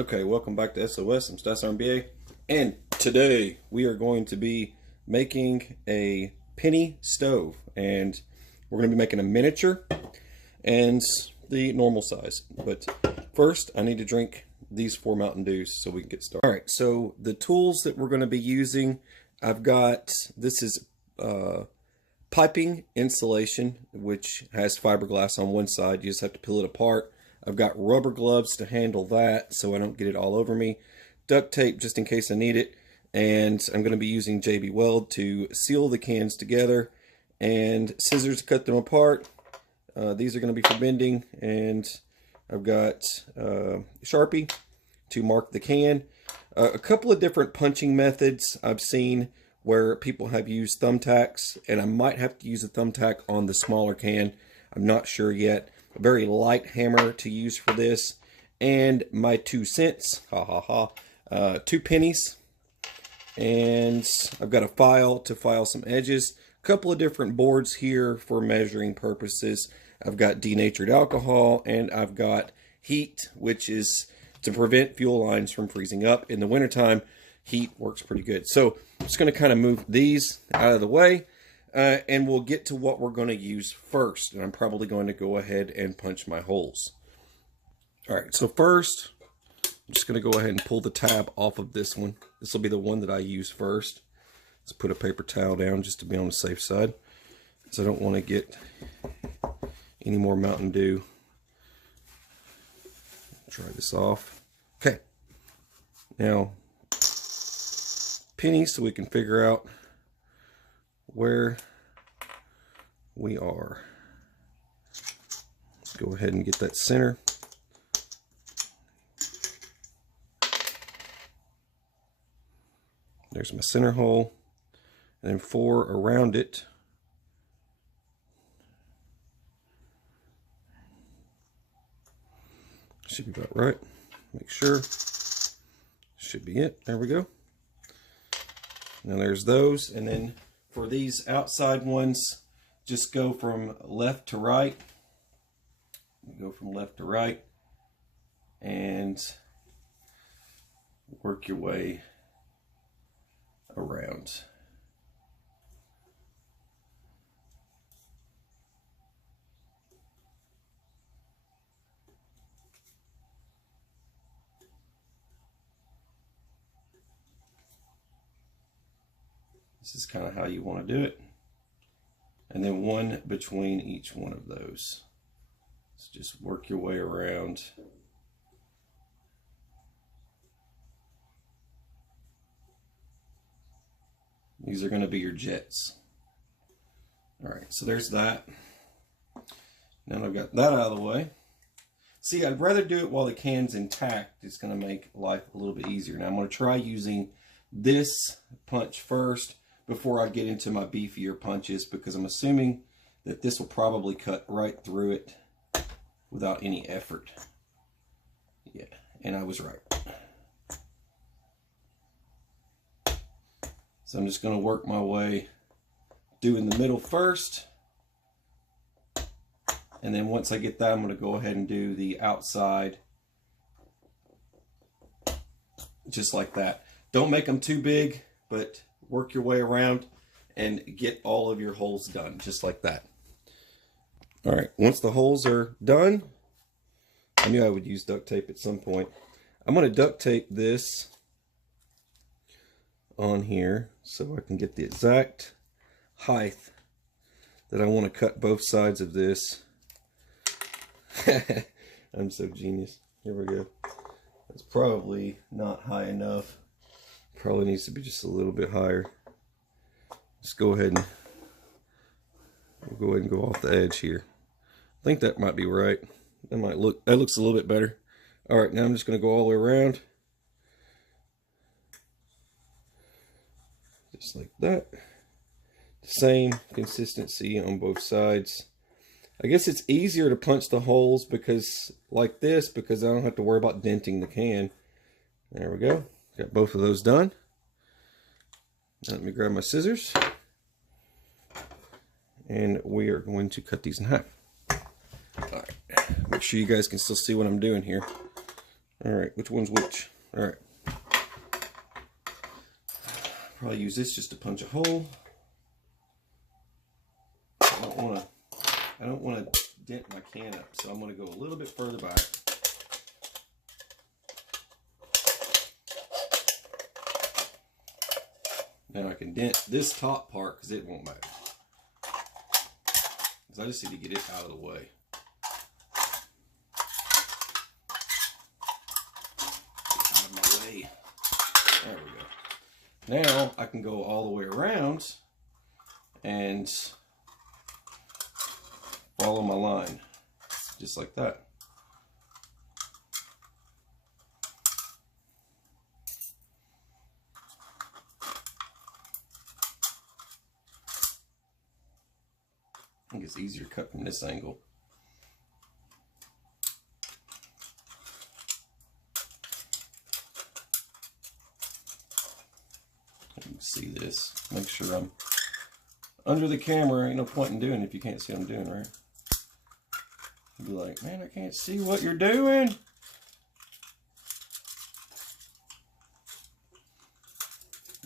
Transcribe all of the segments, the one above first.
Okay, welcome back to SOS. I'm Stas RMBA, and today we are going to be making a penny stove, and we're going to be making a miniature and the normal size. But first, I need to drink these 4 Mountain Dews so we can get started. All right, so the tools that we're going to be using, I've got, this is piping insulation, which has fiberglass on one side. You just have to peel it apart. I've got rubber gloves to handle that so I don't get it all over me. Duct tape just in case I need it. And I'm going to be using JB Weld to seal the cans together. And scissors to cut them apart. These are going to be for bending. And I've got Sharpie to mark the can. A couple of different punching methods I've seen where people have used thumbtacks. And I might have to use a thumbtack on the smaller can. I'm not sure yet. A very light hammer to use for this, and my 2 cents, 2 pennies, and I've got a file to file some edges. A couple of different boards here for measuring purposes. I've got denatured alcohol, and I've got heat, which is to prevent fuel lines from freezing up. In the wintertime, heat works pretty good. So I'm just going to kind of move these out of the way. And we'll get to what we're going to use first. And I'm probably going to go ahead and punch my holes. All right, so first, I'm just going to go ahead and pull the tab off of this one. This will be the one that I use first. Let's put a paper towel down just to be on the safe side, because I don't want to get any more Mountain Dew. Try this off. Okay. Now, pennies so we can figure out where we are. Let's go ahead and get that center. There's my center hole, and then 4 around it. Should be about right. Make sure. Should be it. There we go. Now there's those, and then for these outside ones, just go from left to right. Go from left to right and work your way around. This is kind of how you want to do it. And then 1 between each one of those. So just work your way around. These are going to be your jets. All right, so there's that. Now I've got that out of the way. See, I'd rather do it while the can's intact. It's going to make life a little bit easier. Now I'm going to try using this punch first before I get into my beefier punches, because I'm assuming that this will probably cut right through it without any effort. Yeah, and I was right. So I'm just going to work my way doing the middle first. And then once I get that, I'm going to go ahead and do the outside just like that. Don't make them too big, but work your way around and get all of your holes done, just like that. All right, once the holes are done, I knew I would use duct tape at some point. I'm going to duct tape this on here so I can get the exact height that I want to cut both sides of this. I'm so genius. Here we go. That's probably not high enough. Probably needs to be just a little bit higher. Just go ahead and go off the edge here. I think that might be right. That looks a little bit better. All right, now I'm just going to go all the way around. Just like that. Same consistency on both sides. I guess it's easier to punch the holes because like this, because I don't have to worry about denting the can. There we go. Got both of those done. Now let me grab my scissors. And we are going to cut these in half. All right. Make sure you guys can still see what I'm doing here. All right, which one's which? All right. Probably use this just to punch a hole. I don't want to dent my can up, so I'm going to go a little bit further back. Now I can dent this top part because it won't matter. Because I just need to get it out of the way. Out of my way. There we go. Now I can go all the way around and follow my line, just like that. I think it's easier to cut from this angle. You can see this. Make sure I'm under the camera. Ain't no point in doing it if you can't see what I'm doing, right? You'd be like, man, I can't see what you're doing.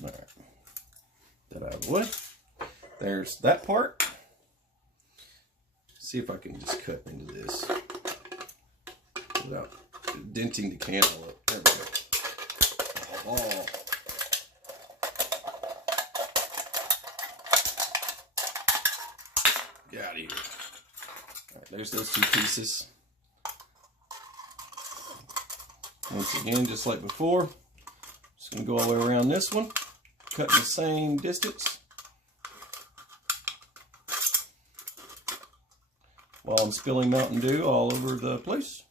All right. Get that out of the way. There's that part. See if I can just cut into this without denting the can all up. There we go. Oh. Get out of here. All right, there's those two pieces. Once again, just like before, just gonna go all the way around this one, cutting the same distance. While I'm spilling Mountain Dew all over the place.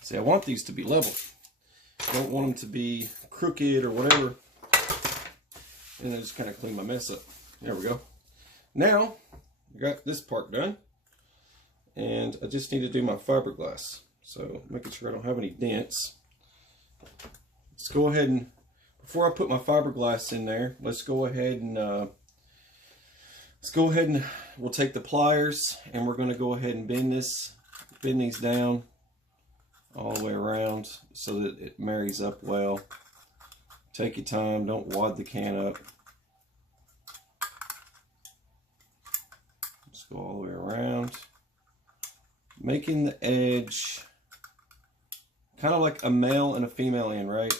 See, I want these to be level. I don't want them to be crooked or whatever. And I just kind of clean my mess up. There we go. Now, I got this part done. And I just need to do my fiberglass. So, making sure I don't have any dents. Let's go ahead and, before I put my fiberglass in there, let's go ahead and we'll take the pliers and we're going to go ahead and bend these down all the way around so that it marries up well. Take your time, don't wad the can up. Let's go all the way around, making the edge kind of like a male and a female end, right?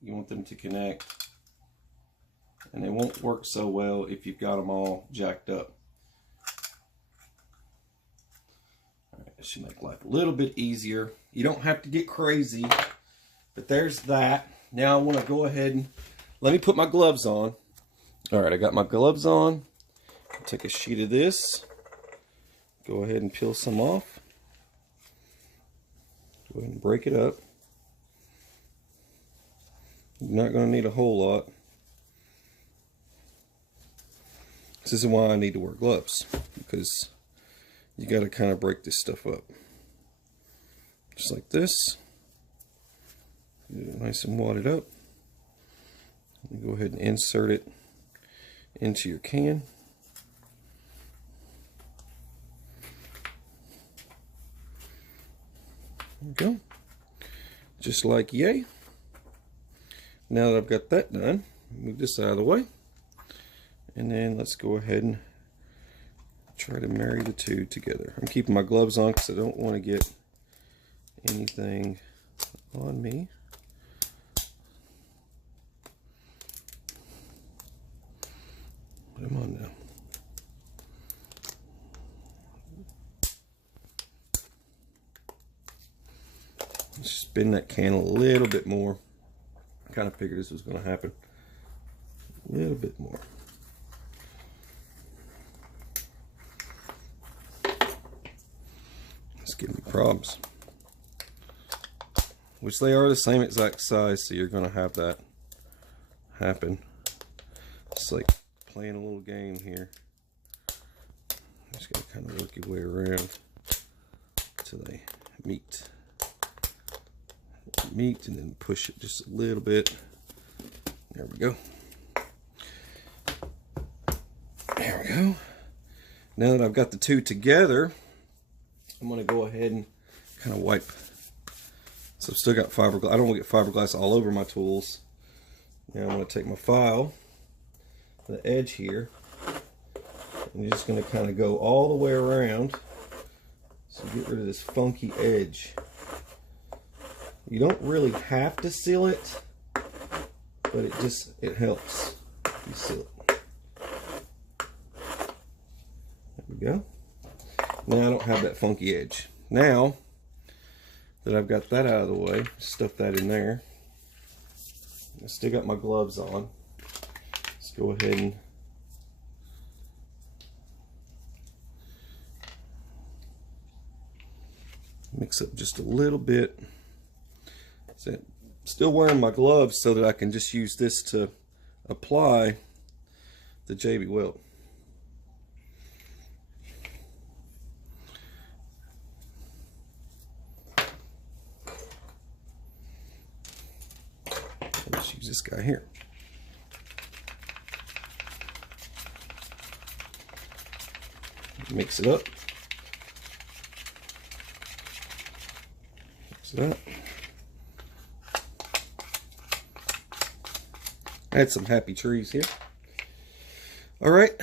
You want them to connect, and they won't work so well if you've got them all jacked up. All right, that should make life a little bit easier. You don't have to get crazy, but there's that. Now I want to go ahead and let me put my gloves on. All right, I got my gloves on. I'll take a sheet of this. Go ahead and peel some off. Go ahead and break it up. You're not going to need a whole lot. This is why I need to wear gloves, because you got to kind of break this stuff up. Just like this. Get it nice and wadded up. Go ahead and insert it into your can. There we go. Just like yay. Now that I've got that done, move this out of the way. And then let's go ahead and try to marry the two together. I'm keeping my gloves on because I don't want to get anything on me. Put them on now. Let's spin that can a little bit more. I kind of figured this was going to happen. A little bit more. It's giving me problems. Which they are the same exact size, so you're going to have that happen. It's like playing a little game here. Just got to kind of work your way around until they meet. And then push it just a little bit. There we go. There we go. Now that I've got the two together, I'm going to go ahead and kind of wipe. So I've still got fiberglass. I don't want to get fiberglass all over my tools. Now I'm going to take my file, the edge here, and you're just going to kind of go all the way around. So get rid of this funky edge. You don't really have to seal it, but it helps if you seal it. There we go. Now I don't have that funky edge. Now that I've got that out of the way, stuff that in there. I still got my gloves on. Let's go ahead and mix up just a little bit. So still wearing my gloves so that I can just use this to apply the JB Weld. Let's use this guy here. Mix it up. Mix it up. Add some happy trees here. All right.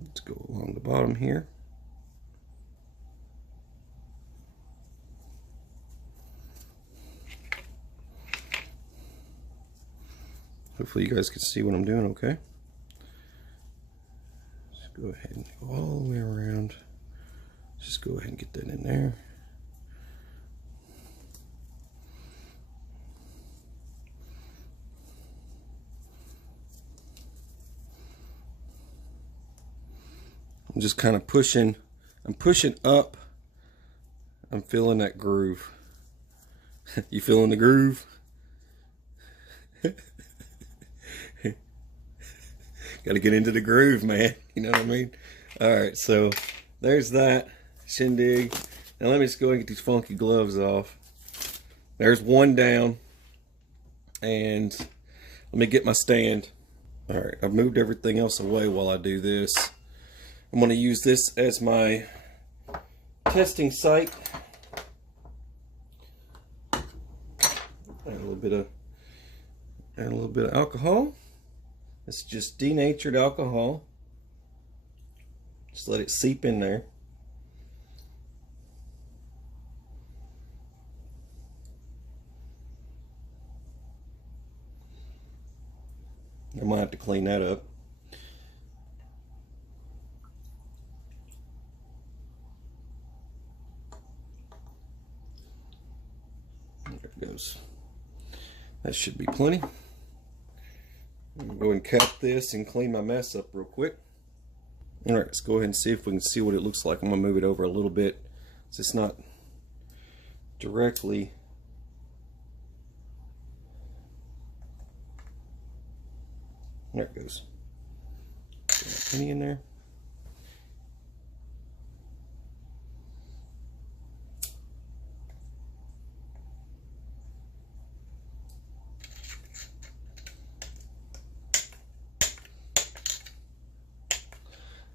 Let's go along the bottom here. Hopefully you guys can see what I'm doing okay. Just go ahead and go all the way around. Just go ahead and get that in there. I'm just kind of pushing. I'm pushing up. I'm feeling that groove. You feeling the groove? Got to get into the groove, man. You know what I mean? All right, so there's that shindig. Now let me just go and get these funky gloves off. There's one down. And let me get my stand. All right, I've moved everything else away while I do this. I'm going to use this as my testing site. Add a little bit of alcohol. It's just denatured alcohol. Just let it seep in there. I might have to clean that up. There it goes. That should be plenty. I'm going to go and cap this and clean my mess up real quick. Alright, let's go ahead and see if we can see what it looks like. I'm going to move it over a little bit so it's not directly. There it goes. Get that penny in there.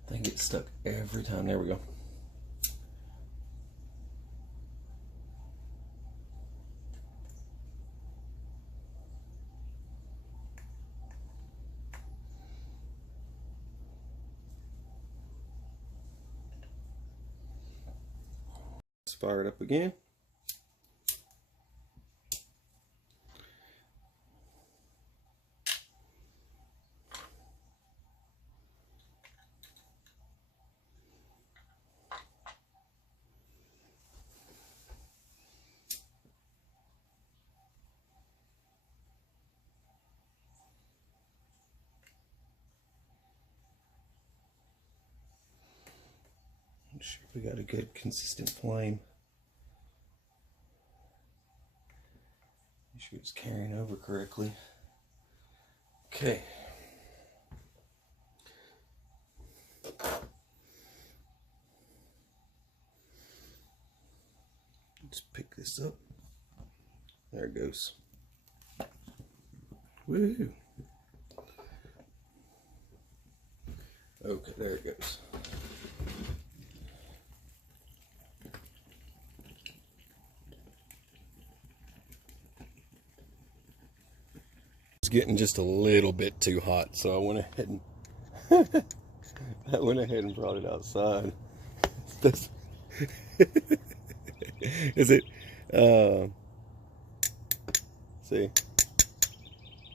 They get stuck every time. There we go. Let's fire it up again. Make sure we got a good consistent flame. Make sure it's carrying over correctly. Okay. Let's pick this up. There it goes. Woohoo. Okay, there it goes. It's getting just a little bit too hot, so I went ahead and brought it outside. Is it see,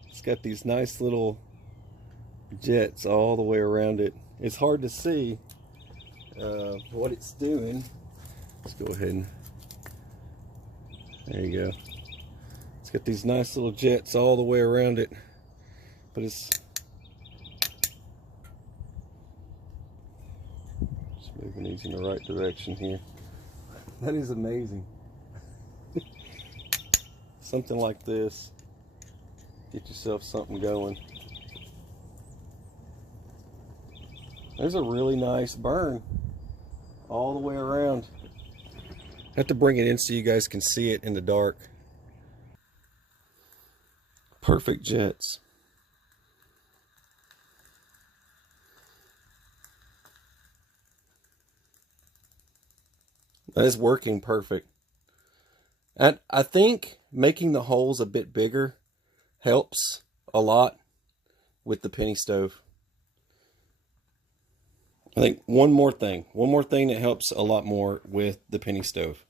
it's got these nice little jets all the way around it. It's hard to see what it's doing. Let's go ahead and there you go. It's got these nice little jets all the way around it, but it's moving these in the right direction here. That is amazing. Something like this, get yourself something going. There's a really nice burn all the way around. I have to bring it in so you guys can see it in the dark. Perfect jets. That is working perfect. And I think making the holes a bit bigger helps a lot with the penny stove. I think one more thing that helps a lot more with the penny stove.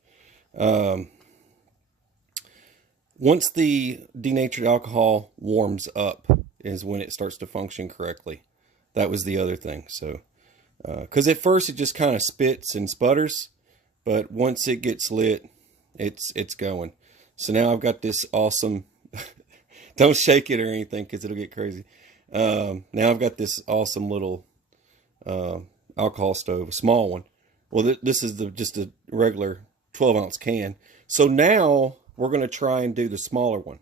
Once the denatured alcohol warms up is when it starts to function correctly. That was the other thing. So, because at first it just kind of spits and sputters, but once it gets lit, it's going. So now I've got this awesome, don't shake it or anything because it'll get crazy. Now I've got this awesome little alcohol stove, a small one. Well, this is just a regular 12-ounce can. So now we're going to try and do the smaller one.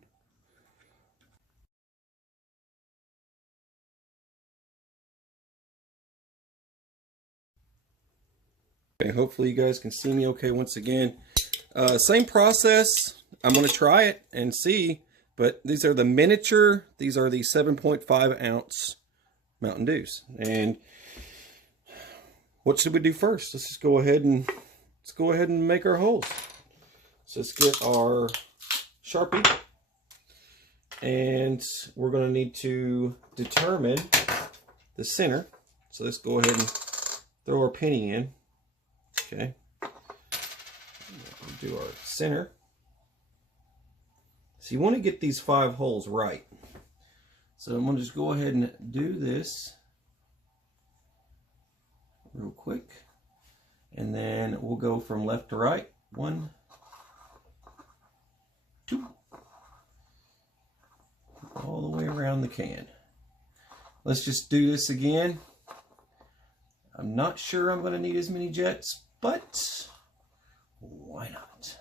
Okay, hopefully you guys can see me okay once again. Same process. I'm going to try it and see, but these are the miniature. These are the 7.5 ounce Mountain Dews. And what should we do first? Let's just go ahead and make our holes. So let's get our Sharpie, and we're going to need to determine the center. So let's go ahead and throw our penny in. Okay, we'll do our center. So you want to get these 5 holes right. So I'm going to just go ahead and do this real quick, and then we'll go from left to right. 1, 2, all the way around the can. Let's just do this again. I'm not sure I'm going to need as many jets, but why not?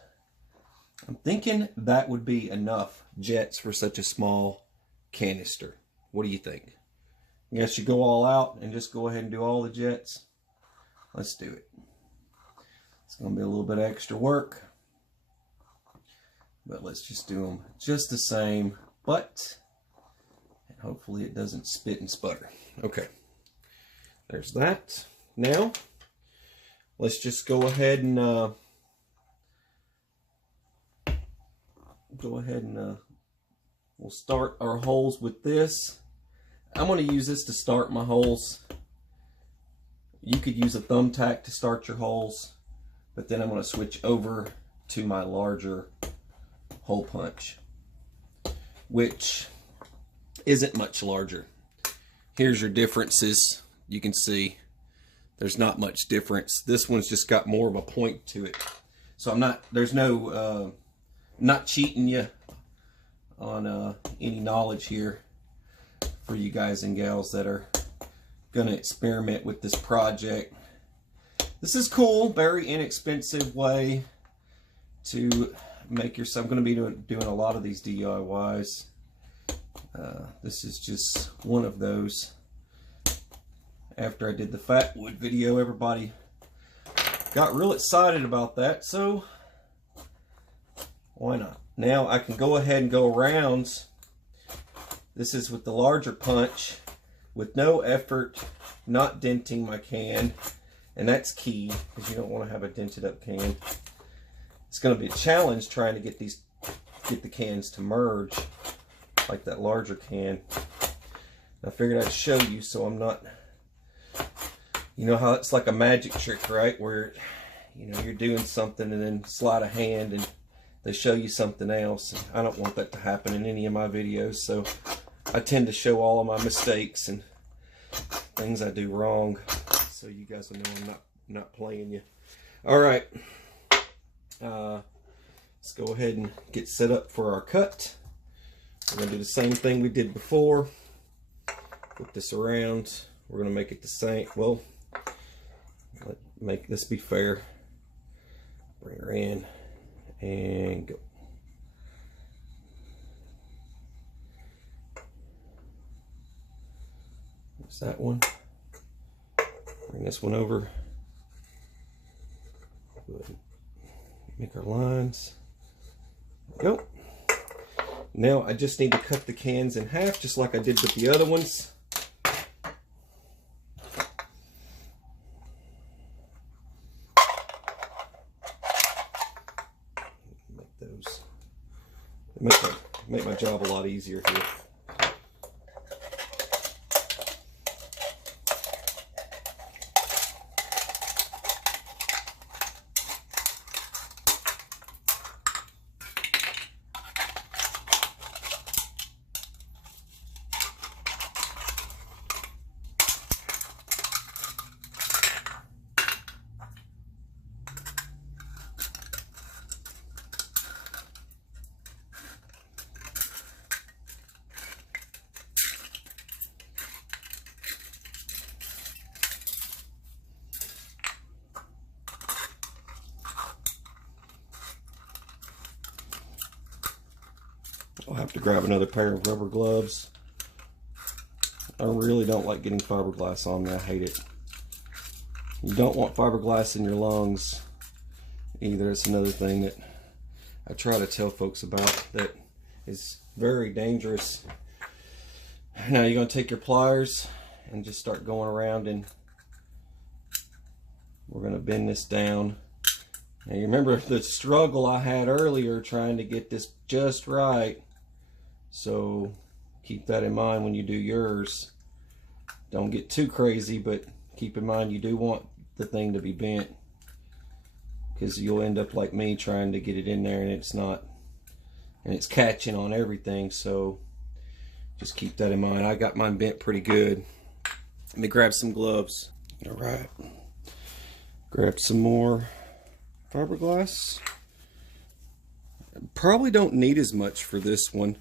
I'm thinking that would be enough jets for such a small canister. What do you think? I guess you go all out and just go ahead and do all the jets. Let's do it. It's going to be a little bit extra work, but let's just do them just the same, but and hopefully it doesn't spit and sputter. Okay, there's that. Now let's just go ahead and we'll start our holes with this. I'm going to use this to start my holes. You could use a thumbtack to start your holes, but then I'm going to switch over to my larger hole punch, which isn't much larger. Here's your differences. You can see there's not much difference. This one's just got more of a point to it. So I'm not cheating you on any knowledge here for you guys and gals that are gonna experiment with this project. This is cool, very inexpensive way to make yourself. I'm gonna be doing a lot of these DIYs. This is just one of those. After I did the fat wood video, everybody got real excited about that, so why not? Now I can go ahead and go around. This is with the larger punch with no effort, not denting my can, and that's key because you don't want to have a dented up can. It's going to be a challenge trying to get the cans to merge like that larger can. I figured I'd show you so I'm not, you know how it's like a magic trick, right? Where, you know, you're doing something and then slide a hand and they show you something else. And I don't want that to happen in any of my videos, so I tend to show all of my mistakes and things I do wrong, so you guys will know I'm not playing you. All right, let's go ahead and get set up for our cut. We're gonna do the same thing we did before. Put this around. We're gonna make it the same. Well, make this be fair. Bring her in and go. There's that one. Bring this one over. Go ahead and make our lines. There we go. Now I just need to cut the cans in half, just like I did with the other ones. Make those. Make my job a lot easier here. I'll have to grab another pair of rubber gloves. I really don't like getting fiberglass on me. I hate it. You don't want fiberglass in your lungs either. It's another thing that I try to tell folks about that is very dangerous. Now you're going to take your pliers and just start going around, and we're going to bend this down. Now you remember the struggle I had earlier trying to get this just right. So keep that in mind when you do yours. Don't get too crazy, but keep in mind you do want the thing to be bent, because you'll end up like me trying to get it in there and it's not, and it's catching on everything. So just keep that in mind. I got mine bent pretty good. Let me grab some gloves. All right, grab some more fiberglass. Probably don't need as much for this one.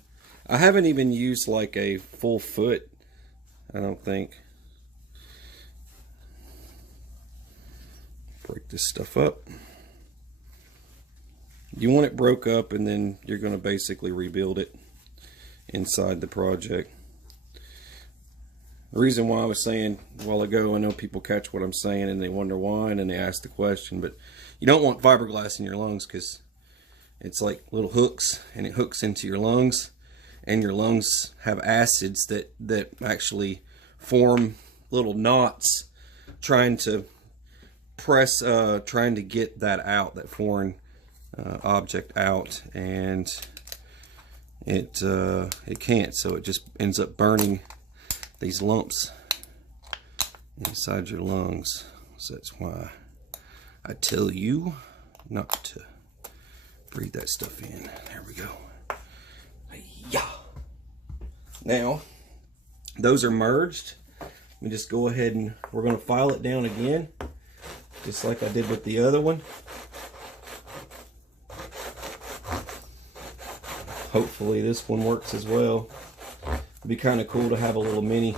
I haven't even used like a full foot, I don't think. Break this stuff up. You want it broke up, and then you're going to basically rebuild it inside the project. The reason why I was saying a while ago, I know people catch what I'm saying and they wonder why, and then they ask the question, but you don't want fiberglass in your lungs because it's like little hooks, and it hooks into your lungs, and your lungs have acids that actually form little knots trying to press, trying to get that out, that foreign object out, and it can't, so it just ends up burning these lumps inside your lungs. So that's why I tell you not to breathe that stuff in. There we go. Yeah. Now, those are merged. Let me just go ahead and we're going to file it down again, just like I did with the other one. Hopefully this one works as well. It'd be kind of cool to have a little mini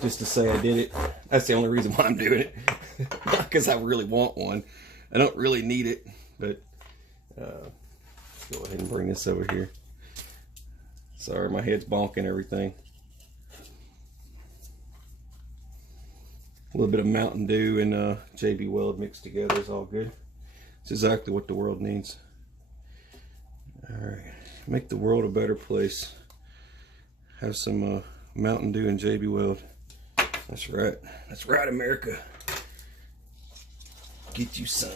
just to say I did it. That's the only reason why I'm doing it. Not because I really want one. I don't really need it, but let's go ahead and bring this over here. Sorry, my head's bonking everything. A little bit of Mountain Dew and JB Weld mixed together is all good. It's exactly what the world needs. Alright, make the world a better place. Have some Mountain Dew and JB Weld. That's right. That's right, America. Get you some.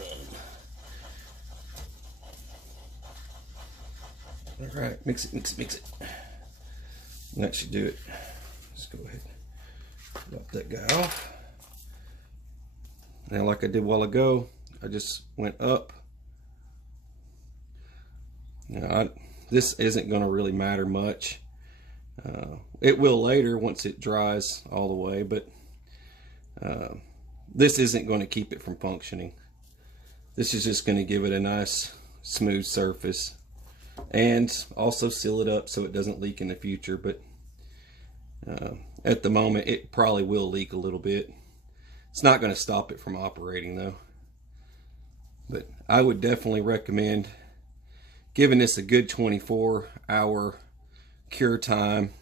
All right, mix it, mix it, mix it. And that should do it. Let's go ahead and drop that guy off. Now, like I did a while ago, I just went up. Now, this isn't going to really matter much. It will later once it dries all the way, but this isn't going to keep it from functioning. This is just going to give it a nice smooth surface and also seal it up so it doesn't leak in the future. But at the moment it probably will leak a little bit. It's not going to stop it from operating though. But I would definitely recommend giving this a good 24-hour cure time.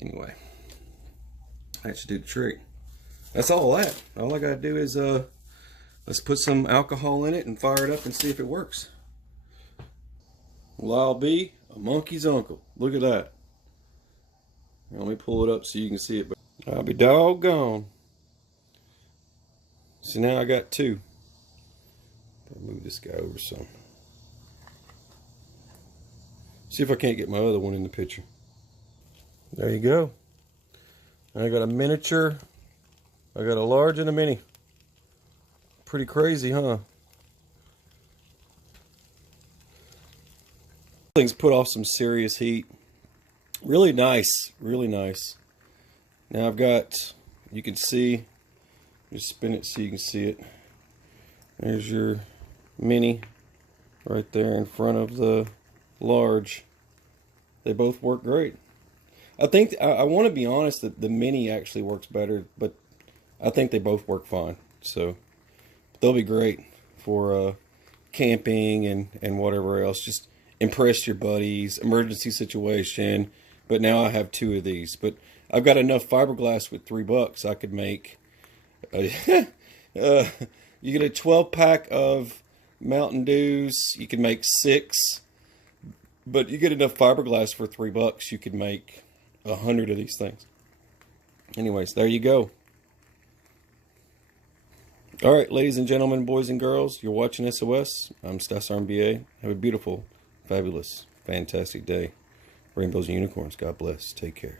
Anyway, that should do the trick. That's all that. All I gotta do is let's put some alcohol in it and fire it up and see if it works. Well, I'll be a monkey's uncle. Look at that. Let me pull it up so you can see it. I'll be doggone. See, now I got two. I'll move this guy over some. See if I can't get my other one in the picture. There you go. I got a miniature. I got a large and a mini. Pretty crazy, huh? Things put off some serious heat. Really nice, really nice. Now I've got, you can see, just spin it so you can see it. There's your mini right there in front of the large. They both work great. I think, I want to be honest, that the mini actually works better, but I think they both work fine. So they'll be great for camping and whatever else. Just impress your buddies, emergency situation. But now I have two of these. But I've got enough fiberglass with $3. I could make you get a 12-pack of Mountain Dews. You can make 6. But you get enough fiberglass for $3. You could make 100 of these things. Anyways, there you go. All right, ladies and gentlemen, boys and girls, you're watching SOS. I'm Stas RMBA. Have a beautiful, fabulous, fantastic day. Rainbows and unicorns. God bless. Take care.